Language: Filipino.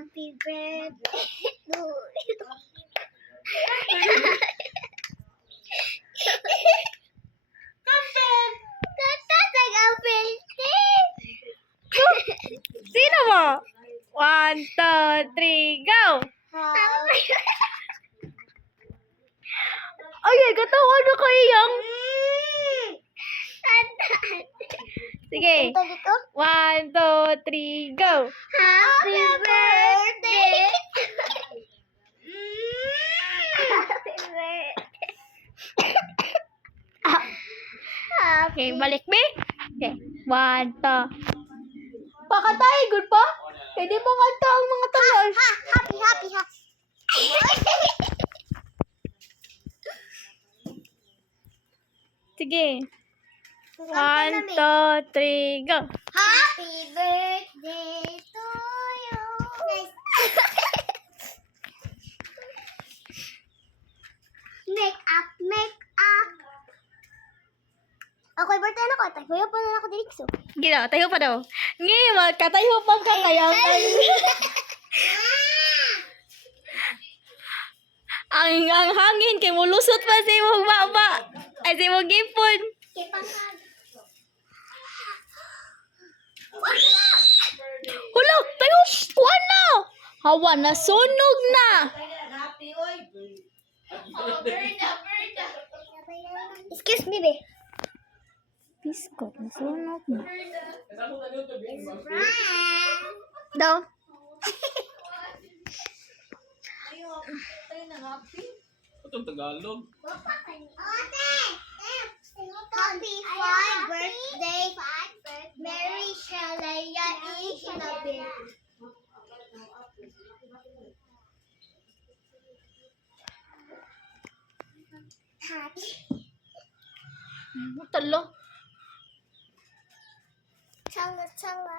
Happy birthday to you. Kanta sa birthday. Sino mo? 1, 2, 3, go! Ay, katawa na kayang. Sige. Kanta dito. 1, 2, 3, go! Happy birthday. Happy birthday. Okay, balik, be. Okay, 1, 2. Pakatay, good pa? Pwede mo kanta ang mga talos. Happy. Sige. 1, 2, 3, go! Happy birthday to you. Make up. Okay, birthday na ko. Tayo pa na ako dirikso. Gino, tayo pa daw. Ngayon, magkatayo pa ka kaya. ang hangin kay mulusot pa sa imong baba. Ay, sa imong gipon. Hulo, tayo, kuhan na. Hawa na, sunog na. Excuse me, be. Biskot, nasunog na. Friend. Daw. Itong Tagalog. Happy birthday, Mary Shalaya Isabel. Happy. Talo. Chala.